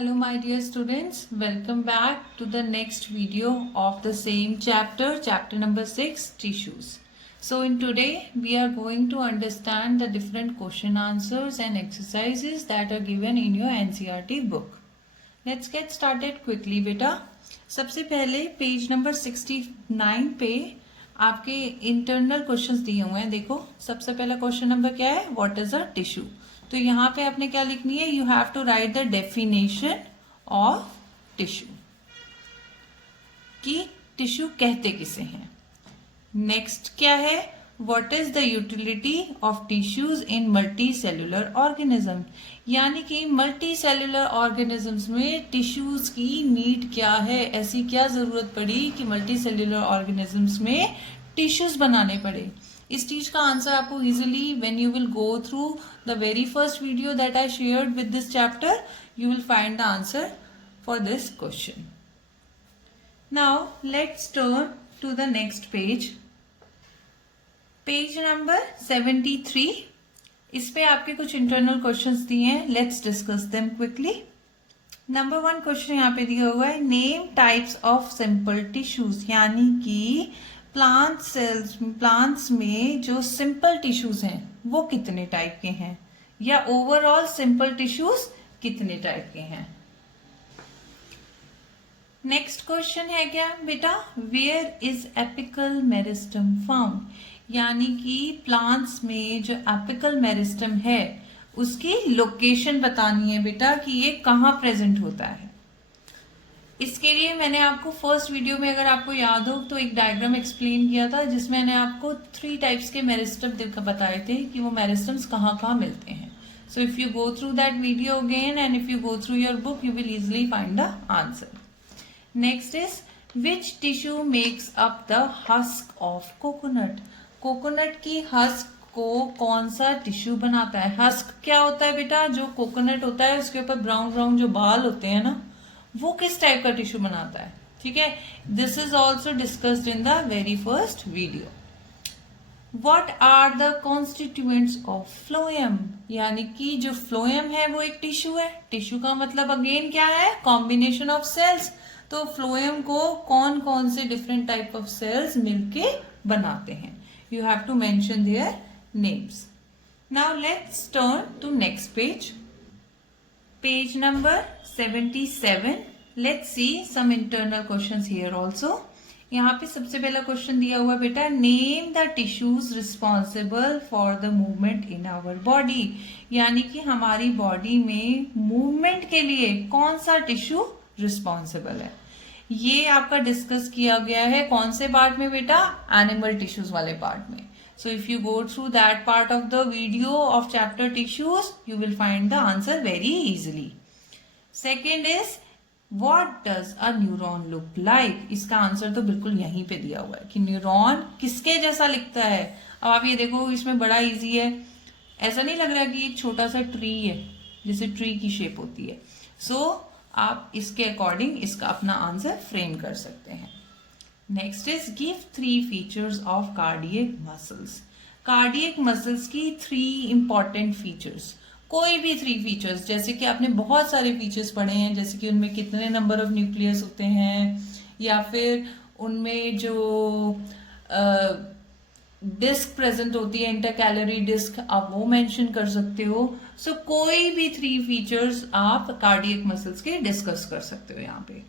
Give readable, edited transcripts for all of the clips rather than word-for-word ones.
Hello my dear students, welcome back to the next video of the same chapter number 6, tissues. So in today we are going to understand the different question answers and exercises that are given in your NCERT book. Let's get started quickly बेटा. सबसे पहले page number 69 पे आपके internal questions दिए हुए हैं. देखो सबसे पहला क्वेश्चन नंबर क्या है, व्हाट इज अ टिश्यू. तो यहाँ पे आपने क्या लिखनी है, you have to write the definition of tissue, कि टिश्यू कहते किसे हैं. नेक्स्ट क्या है, what is the utility of tissues in multicellular organism. यानी कि मल्टी सेल्यूलर ऑर्गेनिजम्स में टिश्यूज की नीड क्या है, ऐसी क्या जरूरत पड़ी कि मल्टी सेल्यूलर ऑर्गेनिजम्स में टिश्यूज बनाने पड़े. इस चीज का आंसर आपको easily when you will go through the very first video that I shared with this chapter, you will find the answer for this question. Now let's turn to the next page, page number 73. इस पे आपके कुछ internal questions दिए हैं. Let's discuss them quickly. Number 1 question यहाँ पे दिया हुआ है, name types of simple tissues. यानी कि प्लांट्स में जो सिंपल टिश्यूज हैं वो कितने टाइप के हैं, या ओवरऑल सिंपल टिश्यूज कितने टाइप के हैं. नेक्स्ट क्वेश्चन है क्या बेटा, where is apical meristem found. यानी कि प्लांट्स में जो एपिकल मेरिस्टम है उसकी लोकेशन बतानी है बेटा, कि ये कहाँ प्रेजेंट होता है. इसके लिए मैंने आपको फर्स्ट वीडियो में, अगर आपको याद हो तो, एक डायग्राम एक्सप्लेन किया था जिसमें मैंने आपको 3 टाइप्स के मेरिस्टम बताए थे कि वो मेरिस्टम्स कहाँ कहाँ मिलते हैं. So if you go through that video again and if you go through your book, you will easily find the answer. Next is, which tissue makes up the husk of coconut. Coconut की husk को कौन सा tissue बनाता है. Husk क्या होता है बेटा, जो कोकोनट होता है उसके ऊपर ब्राउन ब्राउन जो बाल होते हैं ना, वो किस टाइप का टिश्यू बनाता है. ठीक है, this is also discussed in the very first video. What are the constituents of phloem. यानी कि जो फ्लोएम है वो एक टिश्यू है. टिश्यू का मतलब अगेन क्या है, कॉम्बिनेशन ऑफ सेल्स. तो फ्लोएम को कौन कौन से डिफरेंट टाइप ऑफ सेल्स मिलके बनाते हैं. You have to mention their names. Now let's turn to next page, page number 77. Let's see some internal questions here also. यहाँ पे सबसे पहला क्वेश्चन दिया हुआ बेटा, name the tissues responsible for the movement in our body. यानी कि हमारी बॉडी में मूवमेंट के लिए कौन सा टिश्यू रिस्पॉन्सिबल है. ये आपका डिस्कस किया गया है कौन से पार्ट में बेटा, एनिमल टिश्यूज वाले पार्ट में. So if you go through that part of the video of chapter tissues, you will find the answer very easily. Second is, what does a neuron look like. इसका answer तो बिल्कुल यहीं पे दिया हुआ है कि न्यूरॉन किसके जैसा लिखता है. अब आप ये देखो, इसमें बड़ा इजी है. ऐसा नहीं लग रहा कि एक छोटा सा ट्री है, जैसे ट्री की शेप होती है. सो आप इसके अकॉर्डिंग इसका अपना आंसर फ्रेम कर सकते हैं. Next is, give 3 features of cardiac muscles. Cardiac muscles की 3 इंपॉर्टेंट फीचर्स. कोई भी 3 फीचर्स, जैसे कि आपने बहुत सारे फीचर्स पढ़े हैं, जैसे कि उनमें कितने नंबर ऑफ न्यूक्लियस होते हैं, या फिर उनमें जो डिस्क प्रेजेंट होती है, इंटरकैलोरी डिस्क, आप वो मेंशन कर सकते हो. सो कोई भी 3 फीचर्स आप कार्डियक मसल्स के डिस्कस कर सकते हो यहाँ पे.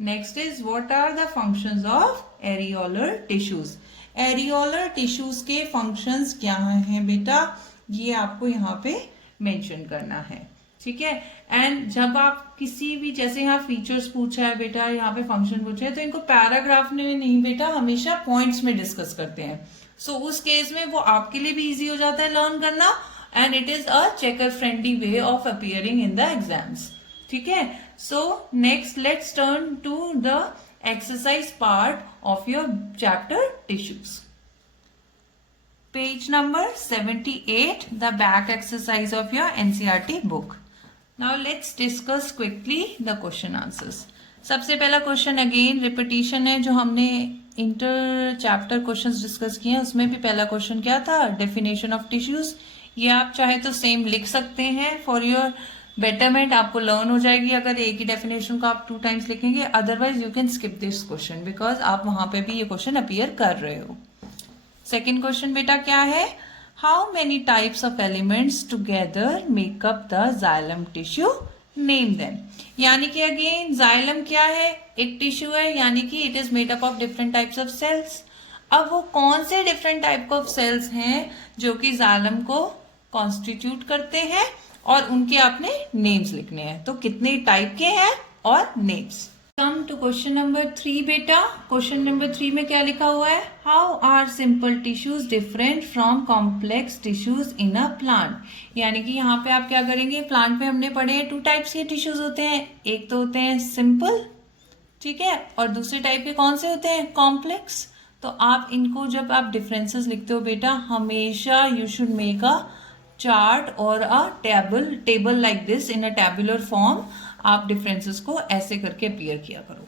Next is, what are the functions of areolar tissues. Areolar tissues के फंक्शंस क्या हैं बेटा, ये आपको यहाँ पे मेंशन करना है. ठीक है, एंड जब आप किसी भी, जैसे यहाँ फीचर्स पूछा है बेटा, यहाँ पे फंक्शन पूछा है, तो इनको पैराग्राफ में नहीं बेटा, हमेशा पॉइंट्स में डिस्कस करते हैं. सो उस केस में वो आपके लिए भी इजी हो जाता है लर्न करना, and it is a checker friendly way of appearing in the exams. ठीक है, so next let's turn to the exercise part of your chapter tissues. Page number 78, the back exercise of your NCERT book. Now let's discuss quickly the question answers. सबसे पहला question again repetition है, जो हमने inter chapter questions discuss किए हैं उसमें भी पहला क्वेश्चन क्या था, डेफिनेशन ऑफ टिश्यूज. ये आप चाहे तो सेम लिख सकते हैं फॉर योर बेटरमेंट आपको लर्न हो जाएगी अगर एक ही डेफिनेशन को आप 2 टाइम्स लिखेंगे, otherwise you can skip this question because आप वहां पे भी ये क्वेश्चन अपीयर कर रहे हो। सेकेंड क्वेश्चन बेटा क्या है, how many types of elements together makeup the xylem tissue, name them. यानी कि अगेन जाइलम क्या है, एक टिश्यू है, यानी कि it is made up of different types of cells. अब वो कौन से डिफरेंट टाइप ऑफ सेल्स हैं जो कि जाइलम को कॉन्स्टिट्यूट करते हैं, और उनके आपने नेम्स लिखने हैं। तो कितने टाइप के हैं और names. Come to question number 3 बेटा। क्वेश्चन नंबर 3 में क्या लिखा हुआ है, how are simple tissues different from complex tissues in a plant. यानी कि यहाँ पे आप क्या करेंगे, प्लांट में हमने पढ़े हैं 2 टाइप्स के टिश्यूज होते हैं, एक तो होते हैं सिंपल, ठीक है, और दूसरे टाइप के कौन से होते हैं, कॉम्प्लेक्स। तो आप इनको जब आप डिफरेंसेस लिखते हो बेटा, हमेशा you should make a chart और a table like this in a tabular form. आप डिफरेंसेस को ऐसे करके अपीयर किया करो,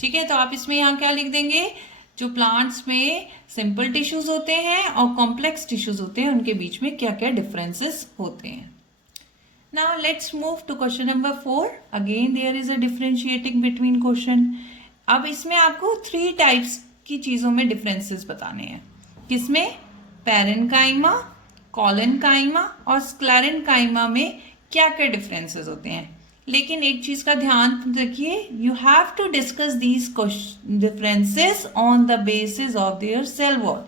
ठीक है। तो आप इसमें यहाँ क्या लिख देंगे, जो प्लांट्स में सिंपल टिश्यूज होते हैं और कॉम्प्लेक्स टिश्यूज होते हैं, उनके बीच में क्या क्या डिफरेंसेस होते हैं। Now let's move to question number 4। Again there is a differentiating between question. अब इसमें आपको 3 टाइप्स की चीजों में डिफरेंसेस बताने हैं। किसमें, पैरेन्काइमा, कॉलेनकाइमा और स्क्लेरेन्काइमा में क्या क्या डिफरेंसेस होते हैं। लेकिन एक चीज का ध्यान रखिए, you have to discuss these differences on the basis of their cell wall.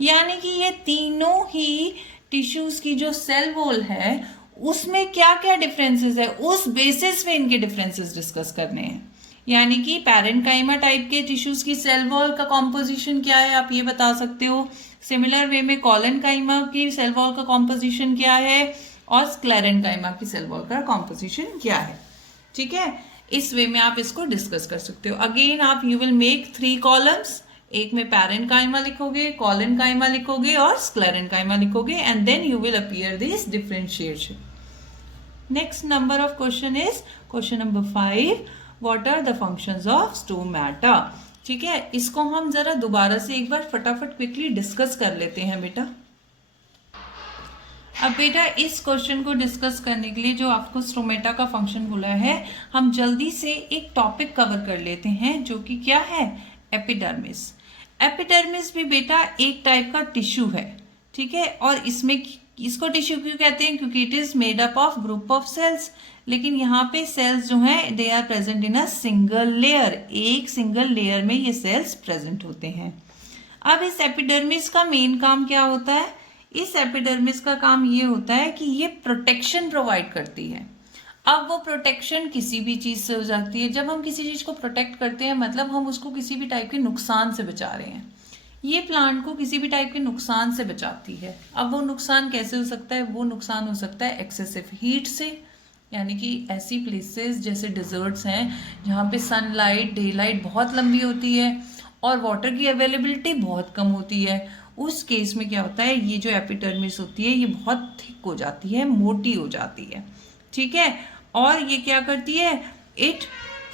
यानी कि ये तीनों ही टिश्यूज की जो सेल वॉल है उसमें क्या क्या डिफरेंसेस है, उस बेसिस पे इनके डिफरेंसेस डिस्कस करने हैं। यानी कि पैरेन्काइमा टाइप के टिश्यूज की सेल वॉल का कॉम्पोजिशन क्या है, आप ये बता सकते हो। सिमिलर वे में कॉलेनकाइमा की सेल वॉल का कॉम्पोजिशन क्या है, और स्क्लेरेन्काइमा की सेल वॉल का कॉम्पोजिशन क्या है, ठीक है। इस वे में आप इसको डिस्कस कर सकते हो। अगेन आप यू विल मेक 3 कॉलम्स, एक में पैरेन्काइमा लिखोगे, कॉलेनकाइमा लिखोगे और स्क्लेरेन्काइमा लिखोगे, and then you will appear this differentiation. Next number of question is question number 5, what are the functions of stomata. ठीक है, इसको हम जरा दोबारा से एक बार फटाफट क्विकली डिस्कस कर लेते हैं बेटा। अब बेटा इस क्वेश्चन को डिस्कस करने के लिए जो आपको स्टोमेटा का फंक्शन बोला है, हम जल्दी से एक टॉपिक कवर कर लेते हैं जो कि क्या है, एपिडर्मिस। एपिडर्मिस भी बेटा एक टाइप का टिश्यू है, ठीक है, और इसमें इसको टिश्यू क्यों कहते हैं, क्योंकि it is made up of group of cells. लेकिन यहाँ पे सेल्स जो हैं they are present in a single layer, एक सिंगल लेयर में ये सेल्स प्रेजेंट होते हैं। अब इस एपिडर्मिस का मेन काम क्या होता है, इस एपिडर्मिस का काम ये होता है कि ये प्रोटेक्शन प्रोवाइड करती है। अब वो प्रोटेक्शन किसी भी चीज से हो जाती है। जब हम किसी चीज को प्रोटेक्ट करते हैं मतलब हम उसको किसी भी टाइप के नुकसान से बचा रहे हैं। ये प्लांट को किसी भी टाइप के नुकसान से बचाती है। अब वो नुकसान कैसे हो सकता है, वो नुकसान हो सकता है एक्सेसिव हीट से, यानी कि ऐसी प्लेसेस जैसे डिजर्ट्स हैं जहाँ पे सनलाइट डे लाइट बहुत लंबी होती है और वाटर की अवेलेबिलिटी बहुत कम होती है। उस केस में क्या होता है, ये जो एपिडर्मिस होती है ये बहुत थिक हो जाती है, मोटी हो जाती है, ठीक है। और ये क्या करती है, it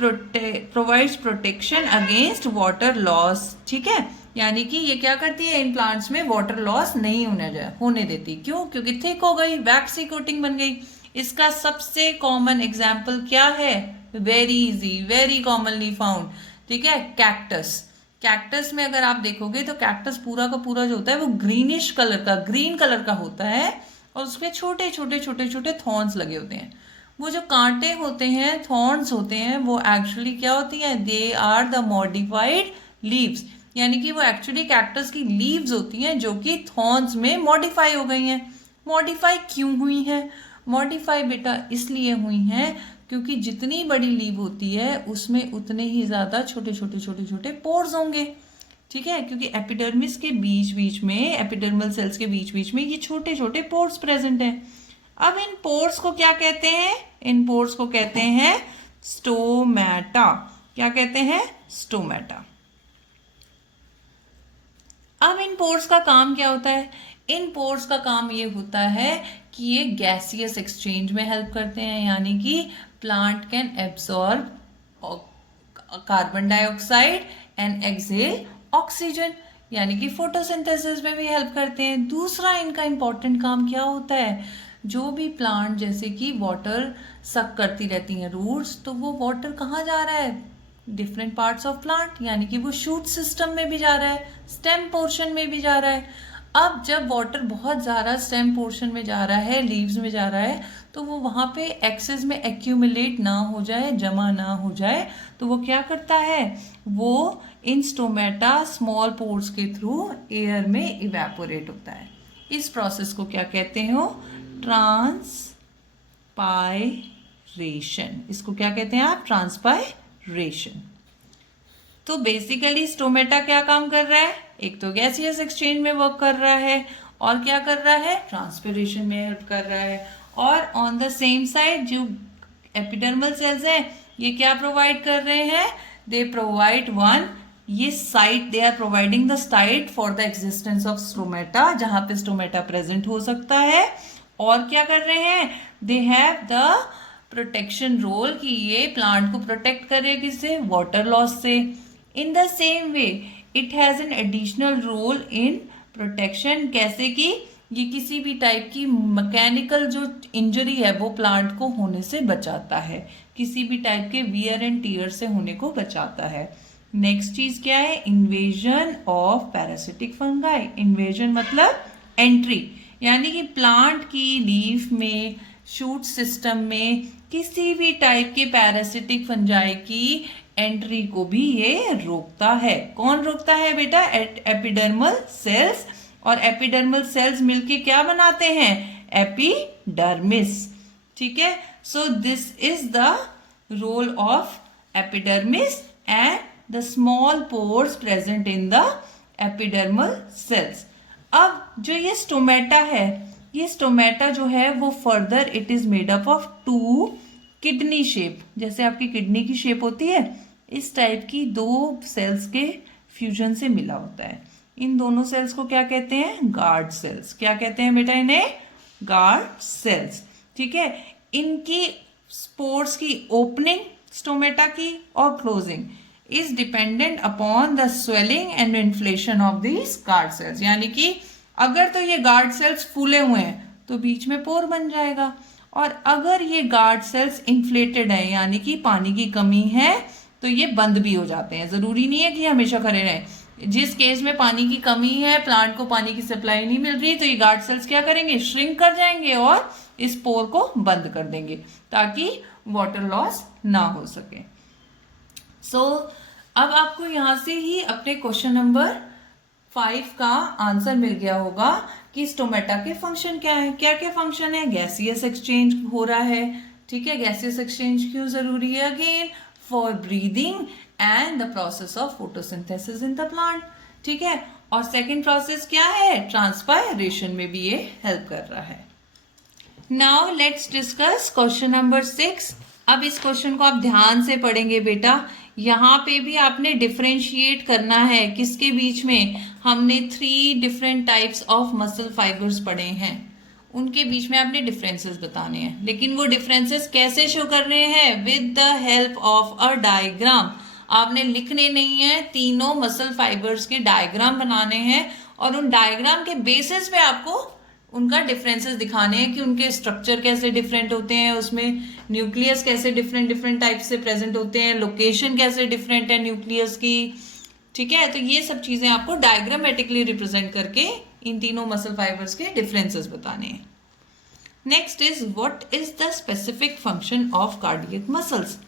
provides protection against water loss, ठीक है। यानी कि ये क्या करती है, इन प्लांट्स में वाटर लॉस नहीं होने देती। क्यों, क्योंकि थिक हो गई, वैक्सी कोटिंग बन गई। इसका सबसे कॉमन एग्जाम्पल क्या है, very easy, very commonly found, ठीक है, कैक्टस। कैक्टस में अगर आप देखोगे तो कैक्टस पूरा का पूरा जो होता है वो ग्रीनिश कलर का, ग्रीन कलर का होता है और उसमें छोटे छोटे छोटे छोटे थॉर्न्स लगे होते हैं। वो जो कांटे होते हैं, थॉर्न्स होते हैं, वो एक्चुअली क्या होती हैं, they are the modified leaves. यानी कि वो एक्चुअली कैक्टस की लीव्स होती हैं जो कि थॉर्न्स में मॉडिफाई हो गई हैं। मॉडिफाई क्यों हुई हैं, मॉडिफाई बेटा इसलिए हुई हैं क्योंकि जितनी बड़ी लीव होती है उसमें उतने ही ज्यादा छोटे छोटे छोटे छोटे पोर्स होंगे, ठीक है, क्योंकि एपिडर्मिस के बीच बीच में, एपिडर्मल सेल्स के बीच बीच में ये छोटे छोटे पोर्स प्रेजेंट हैं। अब इन पोर्स को क्या कहते हैं, इन पोर्स को कहते हैं स्टोमेटा। क्या कहते हैं, स्टोमेटा। अब इन पोर्स का काम क्या होता है, इन पोर्स का काम ये होता है कि ये गैसियस एक्सचेंज में हेल्प करते हैं। यानी कि plant can absorb carbon dioxide and exhale oxygen, यानी कि फोटोसिंथेसिस में भी हेल्प करते हैं। दूसरा इनका इंपॉर्टेंट काम क्या होता है, जो भी प्लांट जैसे कि वाटर सक करती रहती हैं रूट्स, तो वो वाटर कहाँ जा रहा है, डिफरेंट पार्ट्स ऑफ प्लांट, यानी कि वो शूट सिस्टम में भी जा रहा है, स्टेम पोर्शन में भी जा रहा है। अब जब वाटर बहुत ज़्यादा स्टेम पोर्शन में जा रहा है, लीव्स में जा रहा है, तो वो वहाँ पे एक्सेस में एक्यूमुलेट ना हो जाए, जमा ना हो जाए, तो वो क्या करता है, वो इन स्टोमेटा स्मॉल पोर्स के थ्रू एयर में इवेपोरेट होता है। इस प्रोसेस को क्या कहते हो, ट्रांसपायरेशन। इसको क्या कहते हैं आप, ट्रांसपायरेशन। तो बेसिकली स्टोमेटा क्या काम कर रहा है, एक तो गैसियस एक्सचेंज में वर्क कर रहा है, और क्या कर रहा है, ट्रांसपिरेशन में हेल्प कर रहा है। और ऑन द सेम साइड जो एपिडर्मल सेल्स हैं, ये क्या प्रोवाइड कर रहे हैं, दे प्रोवाइड वन, ये site, they are providing the site for the existence of stomata, जहां पे स्टोमेटा प्रेजेंट हो सकता है। और क्या कर रहे हैं, they have the protection role, कि ये प्लांट को प्रोटेक्ट करे किससे, वाटर लॉस से। In the same way it has an additional role in protection, कैसे कि ये किसी भी टाइप की मैकेनिकल जो इंजरी है वो प्लांट को होने से बचाता है, किसी भी टाइप के वियर एंड टीयर से होने को बचाता है। नेक्स्ट चीज क्या है, invasion of parasitic fungi. Invasion मतलब एंट्री, यानी कि प्लांट की लीफ में, शूट सिस्टम में किसी भी टाइप के पैरासिटिक फंजाई की एंट्री को भी ये रोकता है। कौन रोकता है बेटा, एपिडर्मल सेल्स, और एपिडर्मल सेल्स मिलके क्या बनाते हैं, एपिडर्मिस। ठीक है, so this is the role of epidermis and the small pores present in the epidermal cells. अब जो ये स्टोमेटा है, ये स्टोमेटा जो है वो further it is made up of two kidney shape, जैसे आपकी किडनी की शेप होती है, इस टाइप की दो सेल्स के फ्यूजन से मिला होता है। इन दोनों सेल्स को क्या कहते हैं, गार्ड सेल्स। क्या कहते हैं बेटा इन्हें, गार्ड सेल्स। ठीक है, इनकी स्पोर्स की ओपनिंग स्टोमेटा की और closing is dependent upon the swelling and inflation of these guard cells. यानी कि अगर तो ये गार्ड सेल्स फूले हुए हैं तो बीच में पोर बन जाएगा, और अगर ये गार्ड सेल्स इन्फ्लेटेड है, यानी कि पानी की कमी है, तो ये बंद भी हो जाते हैं। जरूरी नहीं है कि हमेशा खड़े रहें। जिस केस में पानी की कमी है, प्लांट को पानी की सप्लाई नहीं मिल रही, तो ये गार्ड सेल्स क्या करेंगे, श्रिंक कर जाएंगे और इस पोर को बंद कर देंगे ताकि वाटर लॉस ना हो सके। सो अब आपको यहां से ही अपने क्वेश्चन नंबर 5 का आंसर मिल गया होगा कि स्टोमेटा के फंक्शन क्या है। क्या क्या फंक्शन है, गैसियस एक्सचेंज हो रहा है। ठीक है, गैसियस एक्सचेंज क्यों जरूरी है, again for breathing and the process of photosynthesis in the plant. ठीक है, और सेकेंड प्रोसेस क्या है, ट्रांसपायरेशन में भी ये हेल्प कर रहा है। Now let's discuss question number 6। अब इस क्वेश्चन को आप ध्यान से पढ़ेंगे बेटा। यहाँ पे भी आपने डिफरेंशिएट करना है किसके बीच में, हमने 3 different types of muscle fibres पढ़े हैं, उनके बीच में आपने डिफरेंसेस बताने हैं। लेकिन वो डिफरेंसेस कैसे शो कर रहे हैं, with the help of a diagram. आपने लिखने नहीं है, तीनों मसल फाइबर्स के डायग्राम बनाने हैं, और उन डायग्राम के बेसिस पे आपको उनका डिफरेंसेस दिखाने हैं कि उनके स्ट्रक्चर कैसे डिफरेंट होते हैं, उसमें न्यूक्लियस कैसे डिफरेंट टाइप से प्रेजेंट होते हैं, लोकेशन कैसे डिफरेंट है न्यूक्लियस की। ठीक है, तो ये सब चीजें आपको डायग्रामेटिकली रिप्रेजेंट करके इन तीनों मसल फाइबर्स के डिफरेंसेस बताने हैं। Next is what is the specific function of cardiac muscles.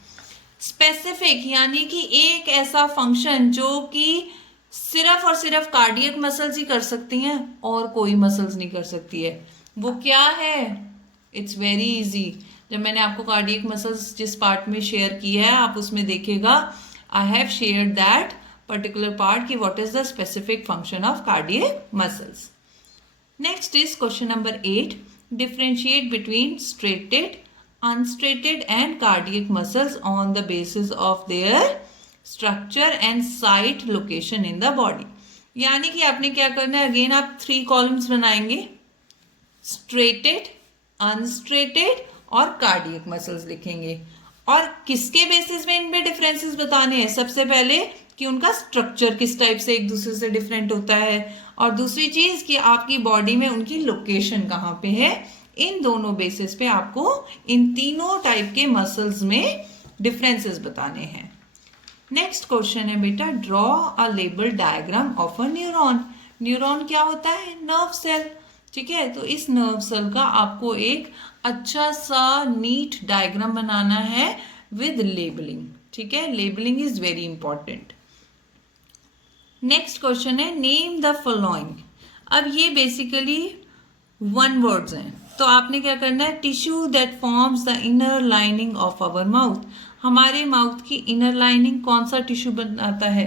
Specific यानी कि एक ऐसा फंक्शन जो कि सिर्फ और सिर्फ कार्डियक मसल्स ही कर सकती हैं और कोई मसल्स नहीं कर सकती है। वो क्या है, इट्स वेरी इजी। जब मैंने आपको कार्डियक मसल्स जिस पार्ट में शेयर किया है, आप उसमें देखेगा I have shared that particular part कि what is the specific function of cardiac muscles. Next is question number 8, differentiate between striated, unstriated and cardiac muscles on the basis of their structure and site location in the body. यानी कि आपने क्या करना है, again आप 3 columns बनाएंगे, striated, unstriated और cardiac muscles लिखेंगे, और किसके बेसिस में इनमें डिफरेंसेस बताने हैं। सबसे पहले कि उनका स्ट्रक्चर किस टाइप से एक दूसरे से डिफरेंट होता है, और दूसरी चीज कि आपकी बॉडी में उनकी लोकेशन कहाँ पे है, इन दोनों बेसिस पे आपको इन तीनों टाइप के मसल्स में डिफरेंसेस बताने हैं। नेक्स्ट क्वेश्चन है बेटा, draw a label diagram of a neuron. Neuron क्या होता है? Nerve cell. ठीक है, तो इस नर्व सेल का आपको एक अच्छा सा नीट डायग्राम बनाना है विद लेबलिंग। ठीक है, labelling is very important. Next question है, नेम द फॉलोइंग। अब ये बेसिकली वन वर्ड्स हैं, तो आपने क्या करना है, tissue that forms the inner lining of our mouth. हमारे माउथ की इनर लाइनिंग कौन सा टिश्यू बनाता है,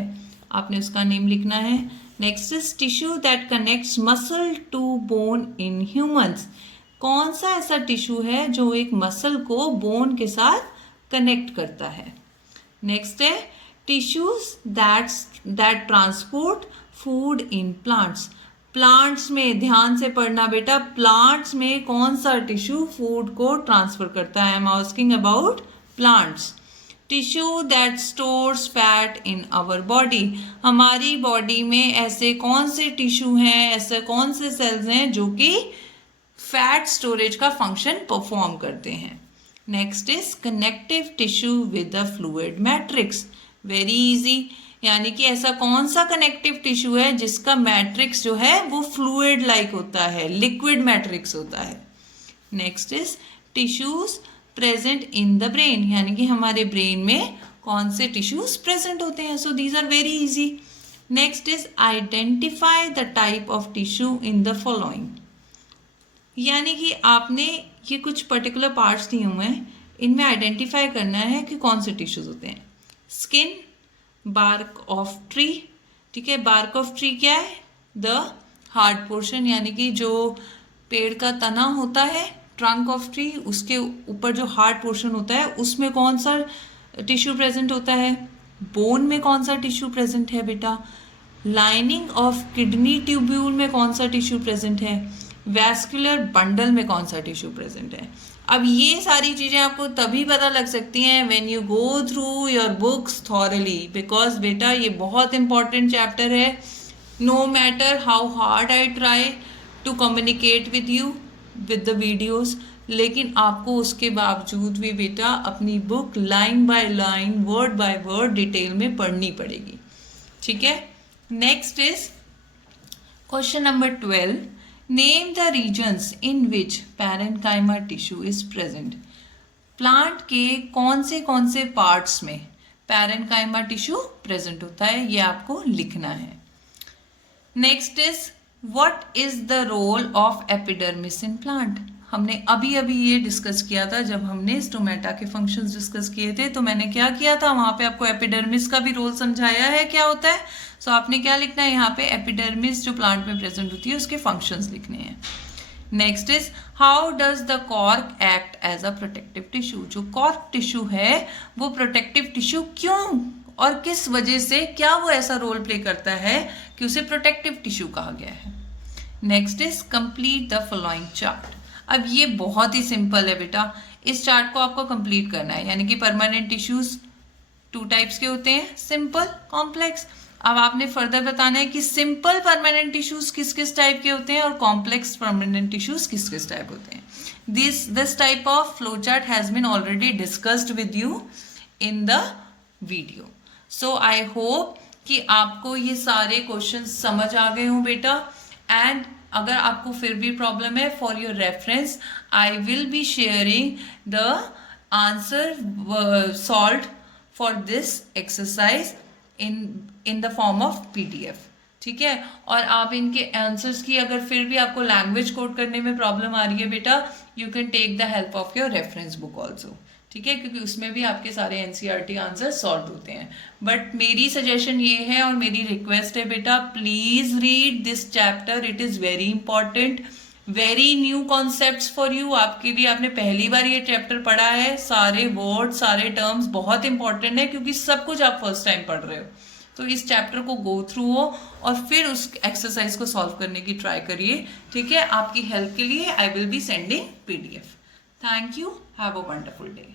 आपने उसका नेम लिखना है। Next is tissue that connects muscle to bone in humans. कौन सा ऐसा टिश्यू है जो एक मसल को बोन के साथ कनेक्ट करता है। नेक्स्ट है tissues that transport food in plants. Plants में ध्यान से पढ़ना बेटा, प्लांट्स में कौन सा टिश्यू फूड को ट्रांसफर करता है। I am asking about plants. Tissue that stores fat in our body. हमारी बॉडी में ऐसे कौन से टिश्यू हैं, ऐसे कौन से सेल्स हैं जो कि फैट स्टोरेज का फंक्शन परफॉर्म करते हैं। Next is connective tissue with the fluid matrix. Very easy, यानी कि ऐसा कौन सा कनेक्टिव टिश्यू है जिसका मैट्रिक्स जो है वो फ्लूइड लाइक होता है, लिक्विड मैट्रिक्स होता है। Next is tissues present in the brain, यानी कि हमारे ब्रेन में कौन से टिश्यूज प्रेजेंट होते हैं। So these are very easy. Next is identify the type of tissue in the following, यानी कि आपने ये कुछ पर्टिकुलर पार्ट्स दिए हुए हैं, इनमें आइडेंटिफाई करना है कि कौन से टिश्यूज होते हैं। Skin, bark of tree. ठीक है, बार्क ऑफ ट्री क्या है, द हार्ड पोर्शन, यानी कि जो पेड़ का तना होता है, ट्रंक ऑफ ट्री, उसके ऊपर जो हार्ड पोर्शन होता है उसमें कौन सा टिश्यू प्रेजेंट होता है। बोन में कौन सा टिश्यू प्रेजेंट है बेटा। लाइनिंग ऑफ किडनी ट्यूब्यूल में कौन सा टिश्यू प्रेजेंट है। वैस्कुलर बंडल में कौन सा टिश्यू प्रेजेंट है। अब ये सारी चीज़ें आपको तभी पता लग सकती हैं when you go through your books thoroughly, because बेटा ये बहुत इंपॉर्टेंट चैप्टर है। No matter how hard I try to communicate with you with the videos, लेकिन आपको उसके बावजूद भी बेटा अपनी book line by line, word by word detail में पढ़नी पड़ेगी। ठीक है, next is question number 12। Name the reasons in which parenchyma tissue is present. Plant के कौन से पार्ट्स में पैरेन्काइमा टिश्यू प्रेजेंट होता है, ये आपको लिखना है। Next is what is the role of epidermis in plant. हमने अभी ये डिस्कस किया था जब हमने स्टोमेटा के फंक्शंस डिस्कस किए थे, तो मैंने क्या किया था, वहां पे आपको एपिडर्मिस का भी रोल समझाया है क्या होता है। सो आपने क्या लिखना है यहाँ पे, एपिडर्मिस जो प्लांट में प्रेजेंट होती है उसके फंक्शंस लिखने हैं। Next is how does the cork act as a protective tissue. जो कॉर्क टिश्यू है वो प्रोटेक्टिव टिश्यू क्यों और किस वजह से, क्या वो ऐसा रोल प्ले करता है कि उसे प्रोटेक्टिव टिश्यू कहा गया है। Next is complete the following chart. अब ये बहुत ही सिंपल है बेटा, इस चार्ट को आपको कंप्लीट करना है, यानी कि परमानेंट टिश्यूज 2 टाइप्स के होते हैं, सिंपल, कॉम्प्लेक्स। अब आपने फर्दर बताना है कि सिंपल परमानेंट टिश्यूज किस किस टाइप के होते हैं और कॉम्प्लेक्स परमानेंट टिश्यूज किस किस टाइप होते हैं। This type of flow chart has been already discussed with you in the video. So I hope कि आपको ये सारे क्वेश्चन समझ आ गए हों बेटा। एंड अगर आपको फिर भी प्रॉब्लम है, for your reference I will be sharing the answer solved for this exercise in the form of PDF। ठीक है, और आप इनके आंसर्स की अगर फिर भी आपको लैंग्वेज कोड करने में प्रॉब्लम आ रही है बेटा, you can take the help of your reference book also. ठीक है, क्योंकि उसमें भी आपके सारे NCERT आंसर सॉल्व होते हैं। बट मेरी सजेशन ये है और मेरी रिक्वेस्ट है बेटा, please read this chapter, it is very important, very new concepts for you. आपके लिए, आपने पहली बार ये चैप्टर पढ़ा है, सारे वर्ड सारे टर्म्स बहुत इंपॉर्टेंट है क्योंकि सब कुछ आप फर्स्ट टाइम पढ़ रहे हो। तो इस चैप्टर को गो थ्रू हो और फिर उस एक्सरसाइज को सॉल्व करने की ट्राई करिए। ठीक है, आपकी हेल्प के लिए I will be sending PDF। Thank you, have a wonderful day.